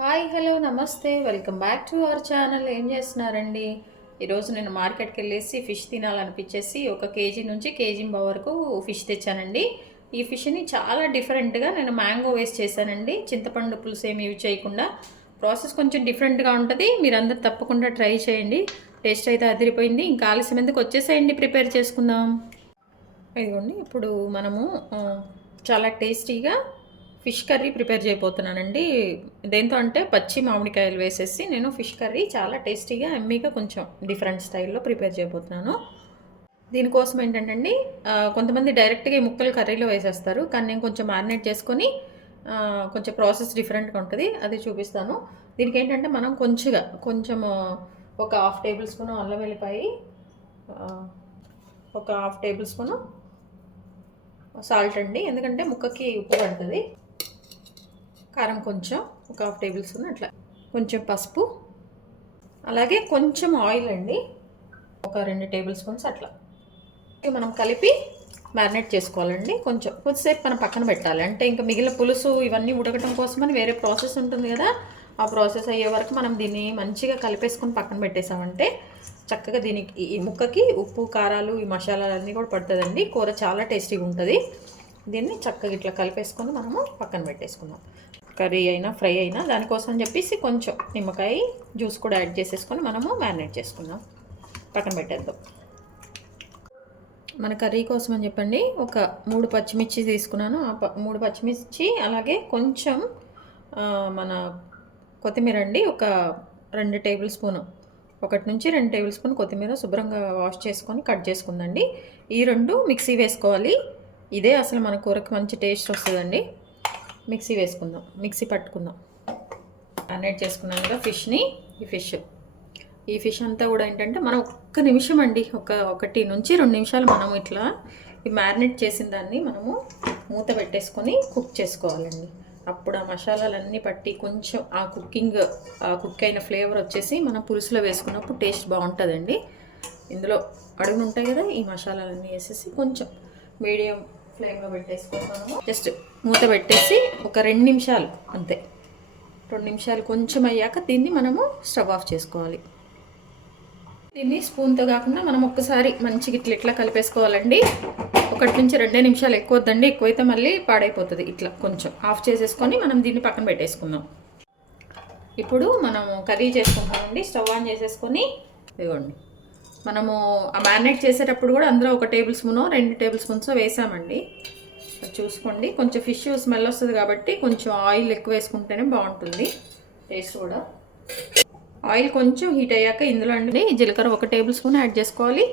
Hi hello నమస్తే welcome back to our channel. ఏం చేస్తున్నారండి? ఈరోజు నేను మార్కెట్కి వెళ్ళేసి ఫిష్ తినాలనిపించేసి 1 కేజీ నుంచి కేజీ వరకు ఫిష్ తెచ్చానండి. ఈ ఫిష్ని చాలా డిఫరెంట్గా నేను మ్యాంగో వేస్ట్ చేశానండి. చింతపండు పులుసు ఏమి యూజ్ చేయకుండా. ప్రాసెస్ కొంచెం డిఫరెంట్గా ఉంటుంది. మీరందరూ తప్పకుండా ట్రై చేయండి. టేస్ట్ అయితే అదిరిపోయింది. ఇంకా ఆలస్యం ఎందుకు, వచ్చేసేయండి, ప్రిపేర్ చేసుకుందాం. ఇదిగోండి, ఇప్పుడు మనము చాలా టేస్టీగా ఫిష్ కర్రీ ప్రిపేర్ చేయబోతున్నానండి. దేంతో అంటే పచ్చి మామిడికాయలు వేసేసి నేను ఫిష్ కర్రీ చాలా టేస్టీగా ఎమ్మీగా కొంచెం డిఫరెంట్ స్టైల్లో ప్రిపేర్ చేయబోతున్నాను. దీనికోసం ఏంటంటే కొంతమంది డైరెక్ట్గా ఈ ముక్కలు కర్రీలో వేసేస్తారు, కానీ నేను కొంచెం మ్యారినేట్ చేసుకొని కొంచెం ప్రాసెస్ డిఫరెంట్గా ఉంటుంది, అది చూపిస్తాను. దీనికి ఏంటంటే మనం కొంచెం ఒక 1/2 టేబుల్ స్పూన్ అల్లం వెల్లిపాయ, ఒక 1/2 టేబుల్ స్పూన్ సాల్ట్ అండి, ఎందుకంటే ముక్కకి ఉప్పు పడుతుంది. కారం కొంచెం ఒక 1/2 టేబుల్ స్పూన్ అట్లా, కొంచెం పసుపు, అలాగే కొంచెం ఆయిల్ అండి, ఒక 2 టేబుల్ స్పూన్స్ అట్లా మనం కలిపి మ్యారినేట్ చేసుకోవాలండి. కొద్దిసేపు మనం పక్కన పెట్టాలి. అంటే ఇంకా మిగిలిన పులుసు ఇవన్నీ ఉడకటం కోసమని వేరే ప్రాసెస్ ఉంటుంది కదా, ఆ ప్రాసెస్ అయ్యే వరకు మనం దీన్ని మంచిగా కలిపేసుకొని పక్కన పెట్టేసామంటే చక్కగా దీనికి ఈ ముక్కకి ఉప్పు కారాలు ఈ మసాలాలన్నీ కూడా పడుతుందండి. కూర చాలా టేస్టీగా ఉంటుంది. దీన్ని చక్కగా ఇట్లా కలిపేసుకొని మనము పక్కన పెట్టేసుకుందాం. కర్రీ అయినా ఫ్రై అయినా దానికోసం చెప్పేసి కొంచెం నిమ్మకాయ జ్యూస్ కూడా యాడ్ చేసేసుకొని మనము మ్యారినేట్ చేసుకుందాం, పక్కన పెట్టేద్దాం. మన కర్రీ కోసం అని చెప్పండి ఒక 3 పచ్చిమిర్చి తీసుకున్నాను. 3 పచ్చిమిర్చి, అలాగే కొంచెం మన కొత్తిమీర అండి, ఒక 2 టేబుల్ స్పూన్, 1 నుంచి 2 టేబుల్ స్పూన్ కొత్తిమీర శుభ్రంగా వాష్ చేసుకొని కట్ చేసుకుందండి. ఈ 2 మిక్సీ వేసుకోవాలి. ఇదే అసలు మన కూరకి మంచి టేస్ట్ వస్తుందండి. మిక్సీ వేసుకుందాం, మిక్సీ పట్టుకుందాం. మ్యారినేట్ చేసుకున్నాం కదా ఫిష్ని. ఈ ఫిష్ అంతా కూడా ఏంటంటే మనం 1 నిమిషం అండి, 1 నుంచి 2 నిమిషాలు మనం ఇట్లా ఈ మ్యారినేట్ చేసిన దాన్ని మనము మూత పెట్టేసుకొని కుక్ చేసుకోవాలండి. అప్పుడు ఆ మసాలాలన్నీ పట్టి కొంచెం ఆ కుక్ అయిన ఫ్లేవర్ వచ్చేసి మనం పులుసులో వేసుకున్నప్పుడు టేస్ట్ బాగుంటుందండి. ఇందులో అడుగులు ఉంటాయి కదా, ఈ మసాలాలన్నీ వేసేసి కొంచెం మీడియం ఫ్లేమ్లో పెట్టేసుకొని మనము జస్ట్ మూత పెట్టేసి ఒక 2 నిమిషాలు అంతే. 2 నిమిషాలు కొంచెం అయ్యాక దీన్ని మనము స్టవ్ ఆఫ్ చేసుకోవాలి. దీన్ని స్పూన్తో కాకుండా మనం ఒక్కసారి మంచిగా ఇట్లా కలిపేసుకోవాలండి. 1 నుంచి 2 నిమిషాలు, ఎక్కువ వద్దండి, ఎక్కువైతే మళ్ళీ పాడైపోతుంది. ఇట్లా కొంచెం ఆఫ్ చేసేసుకొని మనం దీన్ని పక్కన పెట్టేసుకుందాం. ఇప్పుడు మనము కర్రీ చేసుకుంటామండి. స్టవ్ ఆన్ చేసేసుకొని ఇదిగోండి, మనము ఆ మ్యారినేట్ చేసేటప్పుడు కూడా అందులో 1 టేబుల్ స్పూనో 2 టేబుల్ స్పూన్స్ వేసామండి. చూసుకోండి, కొంచెం ఫిష్ స్మెల్ వస్తుంది కాబట్టి కొంచెం ఆయిల్ ఎక్కువ వేసుకుంటేనే బాగుంటుంది టేస్ట్ కూడా. ఆయిల్ కొంచెం హీట్ అయ్యాక ఇందులో అండి జీలకర్ర 1 టేబుల్ స్పూన్ యాడ్ చేసుకోవాలి.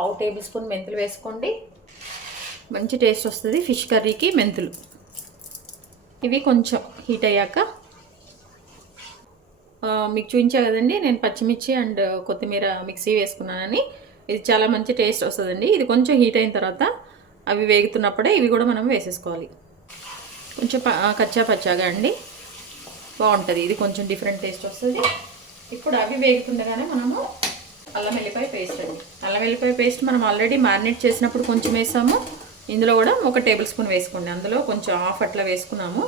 1/2 టేబుల్ స్పూన్ మెంతులు వేసుకోండి, మంచి టేస్ట్ వస్తుంది ఫిష్ కర్రీకి మెంతులు. ఇవి కొంచెం హీట్ అయ్యాక మీకు చూపించా కదండి నేను పచ్చిమిర్చి అండ్ కొత్తిమీర మిక్సీ వేసుకున్నానని, ఇది చాలా మంచి టేస్ట్ వస్తుందండి. ఇది కొంచెం హీట్ అయిన తర్వాత అవి వేగుతున్నప్పుడే ఇవి కూడా మనం వేసేసుకోవాలి. కొంచెం కచ్చా పచ్చాగా అండి, బాగుంటుంది. ఇది కొంచెం డిఫరెంట్ టేస్ట్ వస్తుంది. ఇప్పుడు అవి వేగుతుండగానే మనము అల్లం వెల్లిపాయ పేస్ట్ అండి, అల్లం వెల్లిపాయ పేస్ట్ మనం ఆల్రెడీ మ్యారినేట్ చేసినప్పుడు కొంచెం వేసాము. ఇందులో కూడా 1 టేబుల్ స్పూన్ వేసుకోండి. అందులో కొంచెం హాఫ్ అట్లా వేసుకున్నాము.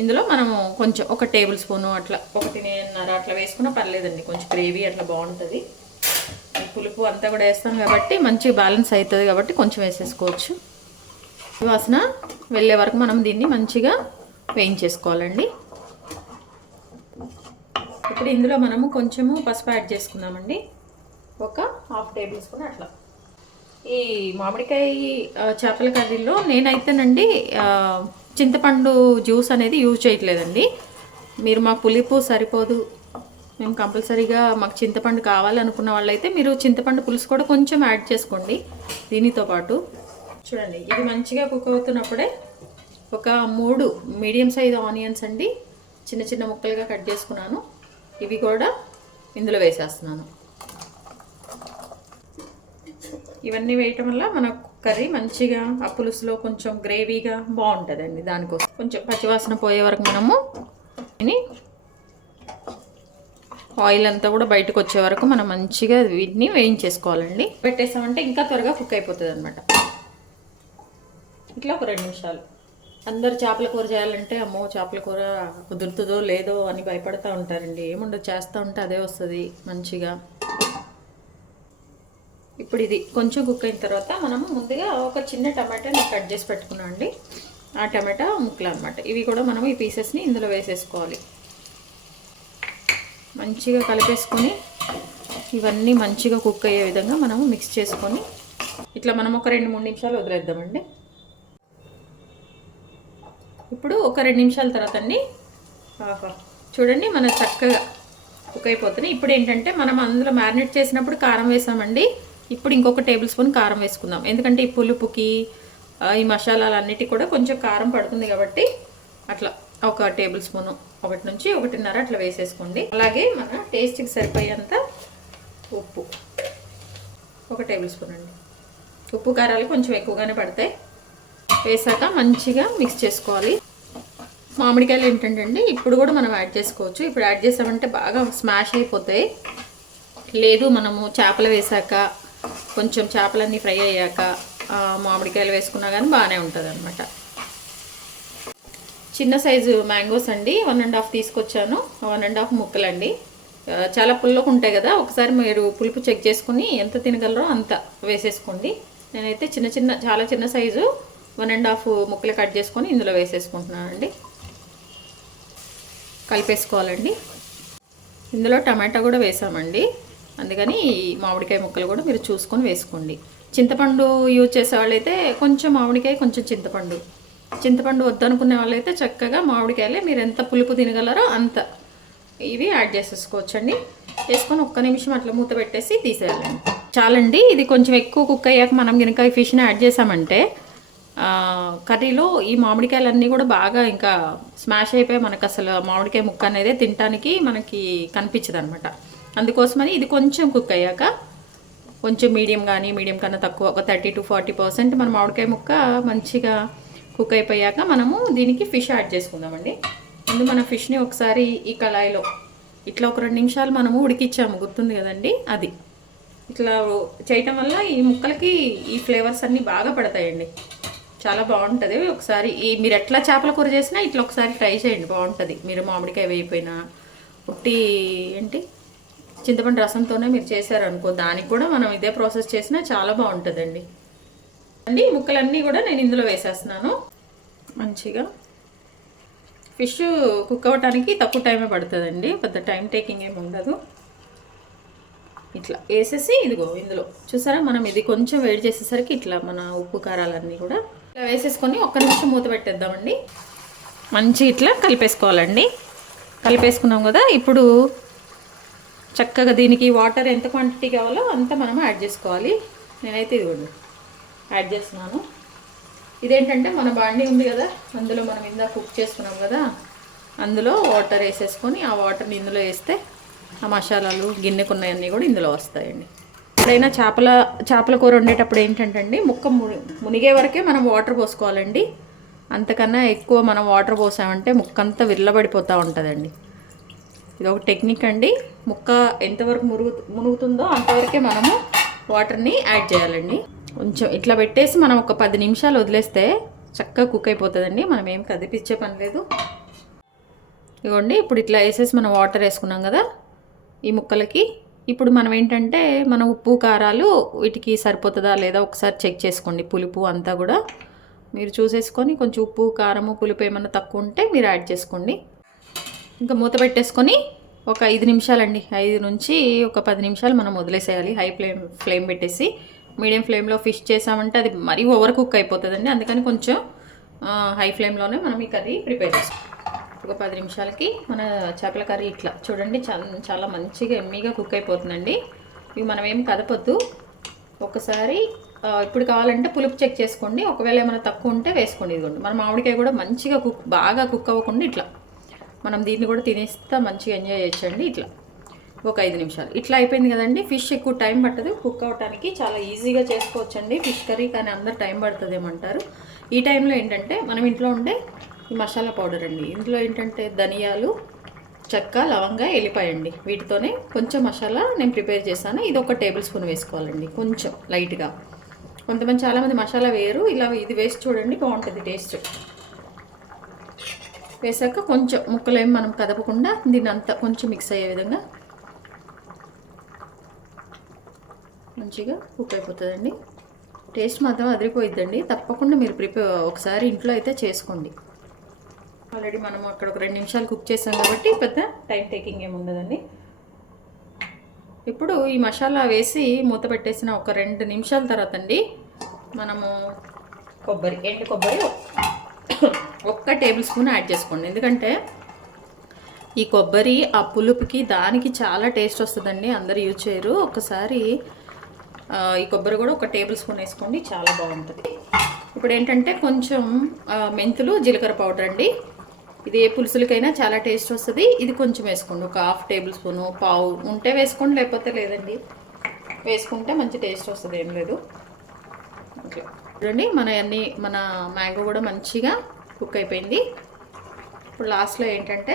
ఇందులో మనము కొంచెం 1 టేబుల్ స్పూను అట్లా 1.5 అట్లా వేసుకున్నా పర్లేదండి, కొంచెం గ్రేవీ అట్లా బాగుంటుంది. పులుపు అంతా కూడా వేస్తాం కాబట్టి మంచిగా బ్యాలెన్స్ అవుతుంది కాబట్టి కొంచెం వేసేసుకోవచ్చు. వాసన వెళ్ళే వరకు మనం దీన్ని మంచిగా వేయించేసుకోవాలండి. ఇప్పుడు ఇందులో మనము కొంచెము పసుపు యాడ్ చేసుకుందామండి, ఒక 1/2 టేబుల్ స్పూన్ అట్లా. ఈ మామిడికాయ చేపల కర్రీలో నేనైతేనండి చింతపండు జ్యూస్ అనేది యూజ్ చేయట్లేదండి. మీరు మా పులుపు సరిపోదు, మేము కంపల్సరీగా మాకు చింతపండు కావాలనుకున్న వాళ్ళైతే మీరు చింతపండు పులుసు కూడా కొంచెం యాడ్ చేసుకోండి దీనితో పాటు. చూడండి, ఇది మంచిగా కుక్ అవుతున్నప్పుడే ఒక 3 మీడియం సైజ్ ఆనియన్స్ అండి, చిన్న చిన్న ముక్కలుగా కట్ చేసుకున్నాను. ఇవి కూడా ఇందులో వేసేస్తున్నాను. ఇవన్నీ వేయటం వల్ల మన కర్రీ మంచిగా ఆ పులుసులో కొంచెం గ్రేవీగా బాగుంటుందండి. దానికోసం కొంచెం పచ్చివాసన పోయే వరకు మనము ఆయిల్ అంతా కూడా బయటకు వచ్చే వరకు మనం మంచిగా వీటిని వేయించేసుకోవాలండి. పెట్టేసామంటే ఇంకా త్వరగా కుక్ అయిపోతుంది అనమాట. ఇట్లా ఒక 2 నిమిషాలు అందరు చేపల కూర చేయాలంటే అమ్మో చేపల కూర కుదురుతుందో లేదో అని భయపడుతూ ఉంటారండి. ఏముండదు, చేస్తూ ఉంటే అదే వస్తుంది మంచిగా. ఇప్పుడు ఇది కొంచెం కుక్ అయిన తర్వాత మనము ముందుగా ఒక చిన్న టమాటాని కట్ చేసి పెట్టుకున్నాం అండి. ఆ టమాటా ముక్కలు అనమాట. ఇవి కూడా మనం ఈ పీసెస్ని ఇందులో వేసేసుకోవాలి. మంచిగా కలిపేసుకొని ఇవన్నీ మంచిగా కుక్ అయ్యే విధంగా మనము మిక్స్ చేసుకొని ఇట్లా మనం ఒక 2-3 నిమిషాలు వదిలేద్దామండి. ఇప్పుడు ఒక 2 నిమిషాల తర్వాత అండి చూడండి మన చక్కగా కుక్ అయిపోతుంది. ఇప్పుడు ఏంటంటే మనం అందులో మ్యారినేట్ చేసినప్పుడు కారం వేసామండి. ఇప్పుడు ఇంకొక టేబుల్ స్పూన్ కారం వేసుకుందాం. ఎందుకంటే ఈ పులుపుకి ఈ మసాలాలన్నిటికీ కూడా కొంచెం కారం పడుతుంది కాబట్టి అట్లా ఒక టేబుల్ స్పూను 1 నుంచి 1.5 అట్లా వేసేసుకోండి. అలాగే మన టేస్ట్కి సరిపోయేంత ఉప్పు 1 టేబుల్ స్పూన్ అండి. ఉప్పు కారాలు కొంచెం ఎక్కువగానే పడతాయి. వేసాక మంచిగా మిక్స్ చేసుకోవాలి. మామిడికాయలు ఏంటంటే అండి ఇప్పుడు కూడా మనం యాడ్ చేసుకోవచ్చు. ఇప్పుడు యాడ్ చేసామంటే బాగా స్మాష్ అయిపోతాయి. లేదు మనము చేపలు వేసాక కొంచెం చేపలన్నీ ఫ్రై అయ్యాక మామిడికాయలు వేసుకున్నా కానీ బాగానే ఉంటుంది అనమాట. చిన్న సైజు మ్యాంగోస్ అండి 1.5 తీసుకొచ్చాను. 1.5 ముక్కలండి. చాలా పుల్లగా ఉంటాయి కదా, ఒకసారి మీరు పులుపు చెక్ చేసుకుని ఎంత తినగలరో అంత వేసేసుకోండి. నేనైతే చాలా చిన్న సైజు 1.5 ముక్కలు కట్ చేసుకొని ఇందులో వేసేసుకుంటున్నానండి. కలిపేసుకోవాలండి. ఇందులో టమాటా కూడా వేసామండి, అందుకని మామిడికాయ ముక్కలు కూడా మీరు చూసుకొని వేసుకోండి. చింతపండు యూజ్ చేసే వాళ్ళైతే కొంచెం మామిడికాయ కొంచెం చింతపండు వద్దనుకునే వాళ్ళైతే చక్కగా మామిడికాయలే మీరు ఎంత పులుపు తినగలరో అంత ఇవి యాడ్ చేసేసుకోవచ్చండి. వేసుకొని 1 నిమిషం అట్లా మూత పెట్టేసి తీసేయాలండి. చాలండి. ఇది కొంచెం ఎక్కువ కుక్ అయ్యాక మనం కనుక ఈ ఫిష్ని యాడ్ చేసామంటే కర్రీలో ఈ మామిడికాయలన్నీ కూడా బాగా ఇంకా స్మాష్ అయిపోయి మనకు అసలు మామిడికాయ ముక్క అనేది తినడానికి మనకి కనిపించదు అనమాట. అందుకోసమని ఇది కొంచెం కుక్ అయ్యాక కొంచెం మీడియం కన్నా తక్కువ ఒక 30 to 40% మన మామిడికాయ ముక్క మంచిగా కుక్ అయిపోయాక మనము దీనికి ఫిష్ యాడ్ చేసుకుందామండి. ముందు మన ఫిష్ని ఒకసారి ఈ కళాయిలో ఇట్లా ఒక 2 నిమిషాలు మనము ఉడికిచ్చాము, గుర్తుంది కదండి. అది ఇట్లా చేయటం వల్ల ఈ ముక్కలకి ఈ ఫ్లేవర్స్ అన్నీ బాగా పడతాయండి. చాలా బాగుంటుంది. ఒకసారి మీరు ఎట్లా చేపల కూర చేసినా ఇట్లా ఒకసారి ట్రై చేయండి, బాగుంటుంది. మీరు మామిడికాయ వేయిపోయినా చింతపండు రసంతోనే మీరు చేశారనుకో, దానికి కూడా మనం ఇదే ప్రాసెస్ చేసినా చాలా బాగుంటుందండి. ముక్కలన్నీ కూడా నేను ఇందులో వేసేస్తున్నాను. మంచిగా ఫిష్ కుక్ అవ్వటానికి తక్కువ టైమే పడుతుందండి, పెద్ద టైం టేకింగ్ ఏమి ఉండదు. ఇట్లా వేసేసి ఇదిగో ఇందులో చూసారా, మనం ఇది కొంచెం వేడి చేసేసరికి ఇట్లా మన ఉప్పు కారాలన్నీ కూడా ఇట్లా వేసేసుకొని 1 నిమిషం మూత పెట్టేద్దామండి. మంచి ఇట్లా కలిపేసుకోవాలండి. కలిపేసుకున్నాం కదా, ఇప్పుడు చక్కగా దీనికి వాటర్ ఎంత క్వాంటిటీ కావాలో అంత మనం యాడ్ చేసుకోవాలి. నేనైతే ఇదిగోండి యాడ్ చేస్తున్నాను. ఇదేంటంటే మన బాండీ ఉంది కదా, అందులో మనం ఇందాక కుక్ చేసుకున్నాం కదా, అందులో వాటర్ వేసేసుకొని ఆ వాటర్ని ఇందులో వేస్తే ఆ మసాలాలు గిన్నెకున్నాయన్నీ కూడా ఇందులో వస్తాయండి. ఎప్పుడైనా చేపల కూర వండేటప్పుడు ఏంటంటే అండి ముక్క మునిగే వరకే మనం వాటర్ పోసుకోవాలండి. అంతకన్నా ఎక్కువ మనం వాటర్ పోసామంటే ముక్క అంతా విర్లబడిపోతూ ఉంటుందండి. ఇది ఒక టెక్నిక్ అండి. ముక్క ఎంతవరకు మునుగుతుందో అంతవరకే మనము వాటర్ని యాడ్ చేయాలండి. కొంచెం ఇట్లా పెట్టేసి మనం ఒక 10 నిమిషాలు వదిలేస్తే చక్కగా కుక్ అయిపోతుందండి. మనం ఏం కదిపించే పని లేదు. ఇదిగోండి ఇప్పుడు ఇట్లా వేసేసి మనం వాటర్ వేసుకున్నాం కదా ఈ ముక్కలకి. ఇప్పుడు మనం ఏంటంటే మన ఉప్పు కారాలు వీటికి సరిపోతుందా లేదా ఒకసారి చెక్ చేసుకోండి. పులుపు అంతా కూడా మీరు చూసేసుకొని కొంచెం ఉప్పు కారము పులుపు ఏమన్నా తక్కువ ఉంటే మీరు యాడ్ చేసుకోండి. ఇంకా మూత పెట్టేసుకొని ఒక 5 నిమిషాలండి, 5 నుంచి ఒక 10 నిమిషాలు మనం వదిలేసేయాలి. హై ఫ్లేమ్ పెట్టేసి మీడియం ఫ్లేమ్లో ఫిష్ చేసామంటే అది మరీ ఓవర్ కుక్ అయిపోతుందండి. అందుకని కొంచెం హై ఫ్లేమ్లోనే మనం ఈ కర్రీ ప్రిపేర్ చేసుకోవాలి. ఒక 10 నిమిషాలకి మన చేపల కర్రీ ఇట్లా చూడండి చాలా మంచిగా ఎమ్మీగా కుక్ అయిపోతుందండి. ఇవి మనం ఏం కదపొద్దు. ఒకసారి ఇప్పుడు కావాలంటే పులుపు చెక్ చేసుకోండి, ఒకవేళ ఏమైనా తక్కువ ఉంటే వేసుకోండి. ఇదిగోండి మన మామిడికాయ కూడా మంచిగా బాగా కుక్ అవ్వకుండా ఇట్లా మనం దీన్ని కూడా తినేస్తే మంచిగా ఎంజాయ్ చేయొచ్చండి. ఇట్లా ఒక 5 నిమిషాలు ఇట్లా అయిపోయింది కదండి. ఫిష్ ఎక్కువ టైం పట్టదు కుక్ అవ్వడానికి, చాలా ఈజీగా చేసుకోవచ్చండి ఫిష్ కర్రీ. కానీ అందరు టైం పడుతుంది ఏమంటారు. ఈ టైంలో ఏంటంటే మనం ఇంట్లో ఉండే ఈ మసాలా పౌడర్ అండి, ఇందులో ఏంటంటే ధనియాలు, చెక్క, లవంగా, ఎల్లిపాయ అండి, వీటితోనే కొంచెం మసాలా నేను ప్రిపేర్ చేశాను. ఇది 1 టేబుల్ స్పూన్ వేసుకోవాలండి, కొంచెం లైట్గా. చాలామంది మసాలా వేయరు, ఇలా ఇది వేసి చూడండి బాగుంటుంది టేస్ట్. వేసాక కొంచెం ముక్కలేం మనం కదపకుండా దీన్ని అంతా కొంచెం మిక్స్ అయ్యే విధంగా మంచిగా కుక్ అయిపోతుందండి. టేస్ట్ మాత్రం అదిరిపోయిద్దండి. తప్పకుండా మీరు ఒకసారి ఇంట్లో అయితే చేసుకోండి. ఆల్రెడీ మనం అక్కడ ఒక 2 నిమిషాలు కుక్ చేసాం కాబట్టి పెద్ద టైం టేకింగ్ ఏమి ఉండదండి. ఇప్పుడు ఈ మసాలా వేసి మూత పెట్టేసిన ఒక 2 నిమిషాల తర్వాత అండి మనము ఎండు కొబ్బరి 1 టేబుల్ స్పూన్ యాడ్ చేసుకోండి. ఎందుకంటే ఈ కొబ్బరి ఆ పులుపుకి దానికి చాలా టేస్ట్ వస్తుందండి. అందరు యూజ్ చేయరు. ఒకసారి ఈ కొబ్బరి కూడా 1 టేబుల్ స్పూన్ వేసుకోండి, చాలా బాగుంటుంది. ఇప్పుడు ఏంటంటే కొంచెం మెంతులు, జీలకర్ర పౌడర్ అండి. ఇది ఏ పులుసులకైనా చాలా టేస్ట్ వస్తుంది. ఇది కొంచెం వేసుకోండి, ఒక 1/2 టేబుల్ స్పూను, పావు ఉంటే వేసుకోండి, లేకపోతే లేదండి. వేసుకుంటే మంచి టేస్ట్ వస్తుంది, ఏం లేదు. ఓకే చూడండి, మన మ్యాంగో కూడా మంచిగా కుక్ అయిపోయింది. ఇప్పుడు లాస్ట్లో ఏంటంటే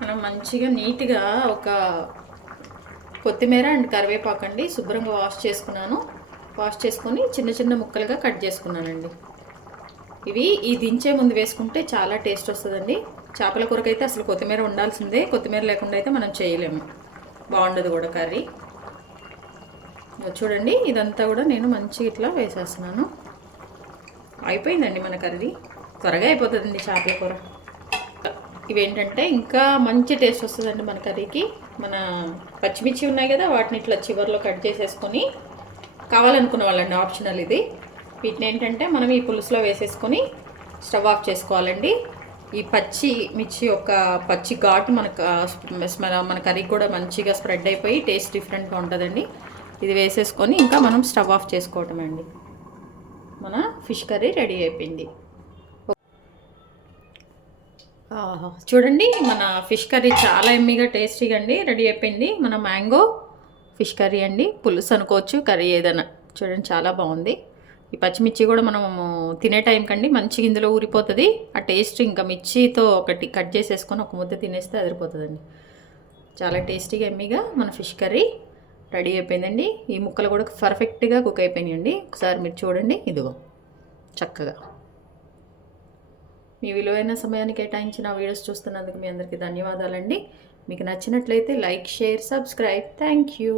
మనం మంచిగా నీట్గా ఒక కొత్తిమీర అండ్ కరివేపాకు అండి శుభ్రంగా వాష్ చేసుకున్నాను. వాష్ చేసుకొని చిన్న చిన్న ముక్కలుగా కట్ చేసుకున్నానండి. ఈ దించే ముందు వేసుకుంటే చాలా టేస్ట్ వస్తుందండి. చేపల కూరకైతే అసలు కొత్తిమీర ఉండాల్సిందే. కొత్తిమీర లేకుండా అయితే మనం చేయలేము, బాగుండదు కూడా కర్రీ. చూడండి, ఇదంతా కూడా నేను మంచిగా ఇట్లా వేసేస్తున్నాను. అయిపోయిందండి మన కర్రీ. త్వరగా అయిపోతుందండి చేపల కూర. ఇవేంటంటే ఇంకా మంచి టేస్ట్ వస్తుందండి మన కర్రీకి. మన పచ్చిమిర్చి ఉన్నాయి కదా, వాటిని ఇట్లా చివర్లో కట్ చేసేసుకొని, కావాలనుకున్న వాళ్ళండి, ఆప్షనల్ ఇది. వీటిని ఏంటంటే మనం ఈ పులుసులో వేసేసుకొని స్టవ్ ఆఫ్ చేసుకోవాలండి. ఈ పచ్చి మిర్చి ఒక పచ్చి ఘాటు మన కర్రీకి కూడా మంచిగా స్ప్రెడ్ అయిపోయి టేస్ట్ డిఫరెంట్గా ఉంటుందండి. ఇది వేసేసుకొని ఇంకా మనం స్టవ్ ఆఫ్ చేసుకోవటం అండి. మన ఫిష్ కర్రీ రెడీ అయిపోయింది. చూడండి, మన ఫిష్ కర్రీ చాలా ఎమ్మీగా టేస్టీగా అండి రెడీ అయిపోయింది. మన మ్యాంగో ఫిష్ కర్రీ అండి. పులుసు అనుకోవచ్చు, కర్రీ ఏదైనా. చూడండి, చాలా బాగుంది. ఈ పచ్చిమిర్చి కూడా మనము తినే టైం కండి మంచిగా ఇందులో ఊరిపోతుంది. ఆ టేస్ట్ ఇంకా మిర్చితో ఒకటి కట్ చేసేసుకొని ఒక ముద్ద తినేస్తే అదిరిపోతుందండి. చాలా టేస్టీగా ఎమ్మీగా మన ఫిష్ కర్రీ రెడీ అయిపోయిందండి. ఈ ముక్కలు కూడా పర్ఫెక్ట్గా కుక్ అయిపోయినాయండి. ఒకసారి మీరు చూడండి, ఇదిగో చక్కగా. మీ విలువైన సమయాన్ని కేటాయించిన వీడియోస్ చూస్తున్నందుకు మీ అందరికీ ధన్యవాదాలండి. మీకు నచ్చినట్లయితే like, share, subscribe. Thank you.